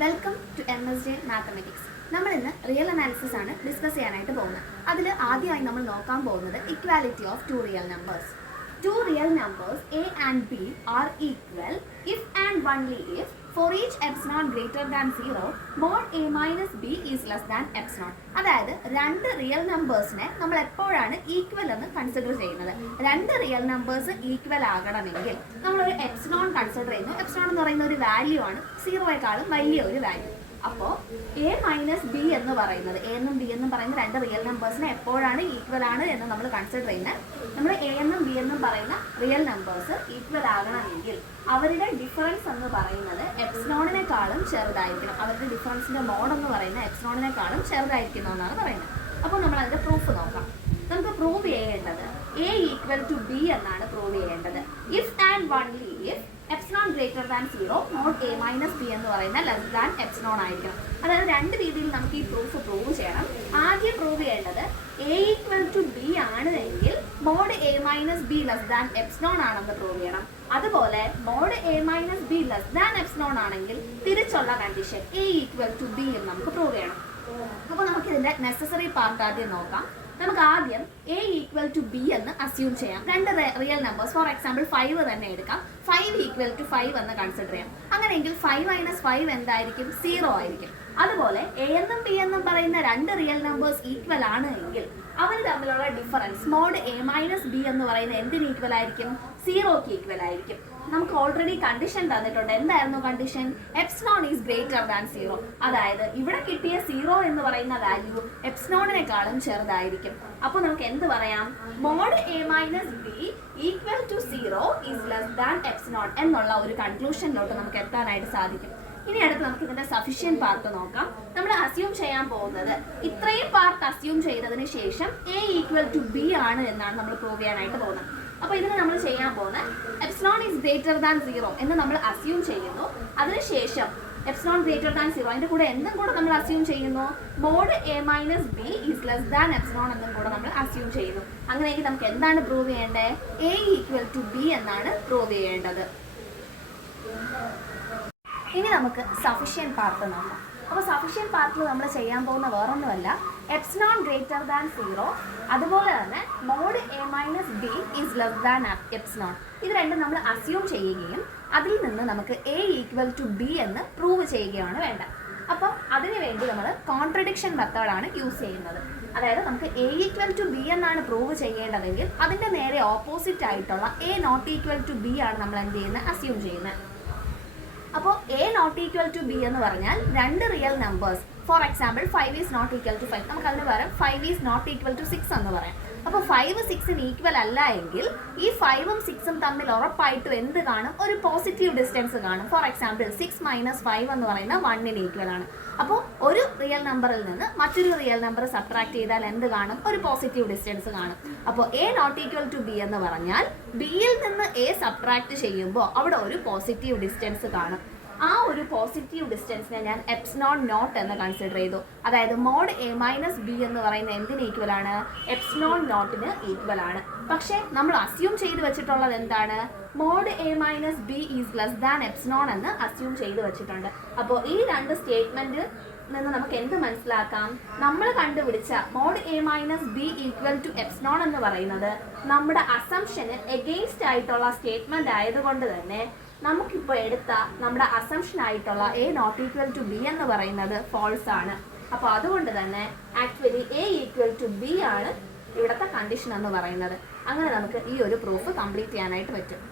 Welcome to MSJ mathematics. നമ്മൾ ഇന്ന് real analysis ആണ് ഡിസ്കസ് ചെയ്യാനായിട്ട് പോകുന്നത്. അതിൽ ആദ്യമായി നമ്മൾ നോക്കാൻ പോകുന്നത് equality of two real numbers. Two real numbers a and b are equal if and only if for each epsilon greater than 0 mod a minus b is less than epsilon. അതായത് രണ്ട് real നമ്പേഴ്സിനെ നമ്മൾ എപ്പോഴാണ് equal എന്ന് consider ചെയ്യുന്നത്. രണ്ട് real numbers equal ആകണമെങ്കിൽ നമ്മളൊരു epsilon consider ചെയ്യുന്നു. എപ്സിലോൺ എന്ന് പറയുന്ന ഒരു വാല്യൂ ആണ്, സീറോയെക്കാളും വലിയ ഒരു വാല്യൂ. അപ്പോൾ എ മൈനസ് ബി എന്ന് പറയുന്നത്, എ എന്നും ബി എന്നും പറയുന്ന രണ്ട് റിയൽ നമ്പേഴ്സിനെ എപ്പോഴാണ് ഈക്വൽ ആണ് എന്ന് നമ്മൾ കൺസിഡർ ചെയ്യുന്നത്. നമ്മൾ എ എന്നും ബി എന്നും പറയുന്ന റിയൽ നമ്പേഴ്സ് ഈക്വൽ ആകണമെങ്കിൽ അവരുടെ ഡിഫറൻസ് എന്ന് പറയുന്നത് എപ്സിലോണിനെക്കാളും ചെറുതായിരിക്കണം. അവരുടെ ഡിഫറൻസിന്റെ മോഡ് എന്ന് പറയുന്നത് എപ്സിലോണിനെക്കാളും ചെറുതായിരിക്കണം എന്നാണ് പറയുന്നത്. അപ്പോൾ നമ്മൾ അതിന്റെ പ്രൂഫ് നോക്കാം. നമുക്ക് പ്രൂവ് ചെയ്യേണ്ടത് എ ഈക്വൽ ടു ബി എന്നാണ് പ്രൂവ് ചെയ്യേണ്ടത്. If and only if epsilon greater than 0 mod A minus B എന്ന് പറയുന്ന ലെസ് ദാൻ എപ്സിലോൺ ആയിരിക്കണം. അതായത് രണ്ട് രീതിയിൽ നമുക്ക് ഈ പ്രൂഫ് പ്രൂവ് ചെയ്യണം. ആദ്യം പ്രൂവ് ചെയ്യേണ്ടത് എ ഈക്വൽ ടു ബി ആണ് എങ്കിൽ mod A minus B less than epsilon ആണെന്ന് പ്രൂവ് ചെയ്യണം. അതുപോലെ mod A minus B less than epsilon ആണെങ്കിൽ തിരിച്ചുള്ള condition A equal to B എന്ന് നമുക്ക് പ്രൂവ് ചെയ്യണം. അപ്പോൾ നമുക്ക് ഇതിന്റെ നെസസറി പാർട്ട് ആദ്യം നോക്കാം. നമുക്ക് ആദ്യം എ ഈക്വൽ ടു ബി എന്ന് അസ്യൂം ചെയ്യാം. രണ്ട് റിയൽ നമ്പേഴ്സ്, ഫോർ എക്സാമ്പിൾ 5 തന്നെ എടുക്കാം. 5 ഈക്വൽ ടു 5 എന്ന് കൺസിഡർ ചെയ്യാം. അങ്ങനെയെങ്കിൽ 5 മൈനസ് 5 എന്തായിരിക്കും? 0 ആയിരിക്കും. അതുപോലെ എ എന്നും ബി എന്നും പറയുന്ന രണ്ട് റിയൽ നമ്പേഴ്സ് ഈക്വൽ ആണ് എങ്കിൽ അവർ തമ്മിലുള്ള difference mod A minus B എന്ന് പറയുന്ന എന്തിന് ഈക്വൽ ആയിരിക്കും? 0ക്ക് ഈക്വൽ ആയിരിക്കും. നമുക്ക് ഓൾറെഡി കണ്ടീഷൻ തന്നിട്ടുണ്ട്. എന്തായിരുന്നു condition? Epsilon is greater than 0. അതായത് ഇവിടെ കിട്ടിയ 0 എന്ന് പറയുന്ന വാല്യൂ എപ്സിലോണിനെക്കാളും ചെറുതായിരിക്കും. അപ്പോൾ നമുക്ക് എന്ത് പറയാം? Mod A minus B equal to 0 is less than epsilon എന്നുള്ള ഒരു കൺക്ലൂഷനിലോട്ട് നമുക്ക് എത്താനായിട്ട് സാധിക്കും. ഇനി അടുത്ത് നമുക്ക് ഇതിന്റെ സഫിഷ്യന്റ് പാർട്ട് നോക്കാം. നമ്മൾ അസ്യൂം ചെയ്യാൻ പോകുന്നത് ഇത്രയും പാർട്ട് അസ്യൂം ചെയ്തതിന് ശേഷം എ ഈക്വൽ ടു ബി ആണ് എന്നാണ് നമ്മൾ പ്രൂവ് ചെയ്യാനായിട്ട് പോകുന്നത്. അപ്പോൾ ഇതിന് നമ്മൾ ചെയ്യാൻ പോകുന്നത് എപ്സിലോൺ ഈസ് ഗ്രേറ്റർ ദാൻ 0 എന്ന് നമ്മൾ അസ്യൂം ചെയ്യുന്നു. അതിനുശേഷം എപ്സിലോൺ ഗ്രേറ്റർ ദാൻ 0 അതിന്റെ കൂടെ എന്തും കൂടെ നമ്മൾ അസ്യൂം ചെയ്യുന്നു? Mod A minus B is less than epsilon എന്നും കൂടെ നമ്മൾ അസ്യൂം ചെയ്യുന്നു. അങ്ങനെയെങ്കിൽ നമുക്ക് എന്താണ് പ്രൂവ് ചെയ്യേണ്ടത്? എ ഈക്വൽ ടു ബി എന്നാണ് പ്രൂവ് ചെയ്യേണ്ടത്. ഇനി നമുക്ക് സഫിഷ്യന്റ് പാർട്ട് നോക്കാം. അപ്പോൾ സഫിഷ്യന്റ് പാർട്ടിൽ നമ്മൾ ചെയ്യാൻ പോകുന്ന വേറൊന്നുമല്ല, എപ്സിലോൺ ഗ്രേറ്റർ ദാൻ 0 അതുപോലെ തന്നെ mod A minus B is less than epsilon. ഇത് രണ്ടും നമ്മൾ അസ്യൂം ചെയ്യുകയും അതിൽ നിന്ന് നമുക്ക് എ ഈക്വൽ ടു ബി എന്ന് പ്രൂവ് ചെയ്യുകയാണ് വേണ്ടത്. അപ്പം അതിനുവേണ്ടി നമ്മൾ കോൺട്രഡിക്ഷൻ മെത്തേഡാണ് യൂസ് ചെയ്യുന്നത്. അതായത് നമുക്ക് എ ഈക്വൽ ടു ബി എന്നാണ് പ്രൂവ് ചെയ്യേണ്ടതെങ്കിൽ അതിൻ്റെ നേരെ ഓപ്പോസിറ്റ് ആയിട്ടുള്ള A not equal to B ആണ് നമ്മൾ എന്ത് ചെയ്യുന്നത്? അസ്യൂം ചെയ്യുന്നത്. അപ്പോൾ A not equal to B എന്ന് പറഞ്ഞാൽ രണ്ട് real numbers, for example 5 is not equal to 5, നമുക്ക് അതിന് പകരം 5 ഈസ് നോട്ട് ഈക്വൽ ടു 6 എന്ന് പറയാം. അപ്പോൾ 5 6 ഈക്വൽ അല്ല എങ്കിൽ ഈ 5ഉം 6ഉം തമ്മിൽ ഉറപ്പായിട്ടും എന്ത് കാണും? ഒരു പോസിറ്റീവ് ഡിസ്റ്റൻസ് കാണും. ഫോർ എക്സാമ്പിൾ 6 മൈനസ് 5 എന്ന് പറയുന്ന 1ന് ഈക്വൽ ആണ്. അപ്പോൾ ഒരു റിയൽ നമ്പറിൽ നിന്ന് മറ്റൊരു റിയൽ നമ്പർ സബ്ട്രാക്ട് ചെയ്താൽ എന്ത് കാണും? ഒരു പോസിറ്റീവ് ഡിസ്റ്റൻസ് കാണും. അപ്പോൾ A not equal to B എന്ന് പറഞ്ഞാൽ ബിയിൽ നിന്ന് എ സബ്ട്രാക്ട് ചെയ്യുമ്പോൾ അവിടെ ഒരു പോസിറ്റീവ് ഡിസ്റ്റൻസ് കാണും. ആ ഒരു പോസിറ്റീവ് ഡിസ്റ്റൻസിനെ ഞാൻ എപ്സിലോൺ നോട്ട് എന്ന് കൺസിഡർ ചെയ്തു. അതായത് മോഡ് എ മൈനസ് ബി എന്ന് പറയുന്ന എന്തിന് ഈക്വൽ ആണ്? എപ്സിലോൺ നോട്ടിന് ഈക്വൽ ആണ്. പക്ഷേ നമ്മൾ അസ്യൂം ചെയ്ത് വെച്ചിട്ടുള്ളത് എന്താണ്? Mod A minus B is less than epsilon എന്ന് അസ്യൂം ചെയ്ത് വെച്ചിട്ടുണ്ട്. അപ്പോൾ ഈ രണ്ട് സ്റ്റേറ്റ്മെന്റ് നിന്ന് നമുക്ക് എന്ത് മനസ്സിലാക്കാം? നമ്മൾ കണ്ടുപിടിച്ച mod A minus B equal to epsilon എന്ന് പറയുന്നത് നമ്മുടെ അസംഷന് എഗെയിൻസ്റ്റ് ആയിട്ടുള്ള സ്റ്റേറ്റ്മെന്റ് ആയതുകൊണ്ട് തന്നെ നമുക്കിപ്പോൾ എടുത്ത നമ്മുടെ അസംഷൻ ആയിട്ടുള്ള A not equal to B എന്ന് പറയുന്നത് ഫോൾസ് ആണ്. അപ്പോൾ അതുകൊണ്ട് തന്നെ actually A equal to B ആണ് ഇവിടുത്തെ കണ്ടീഷൻ എന്ന് പറയുന്നത്. അങ്ങനെ നമുക്ക് ഈ ഒരു പ്രൂഫ് കംപ്ലീറ്റ് ചെയ്യാനായിട്ട് പറ്റും.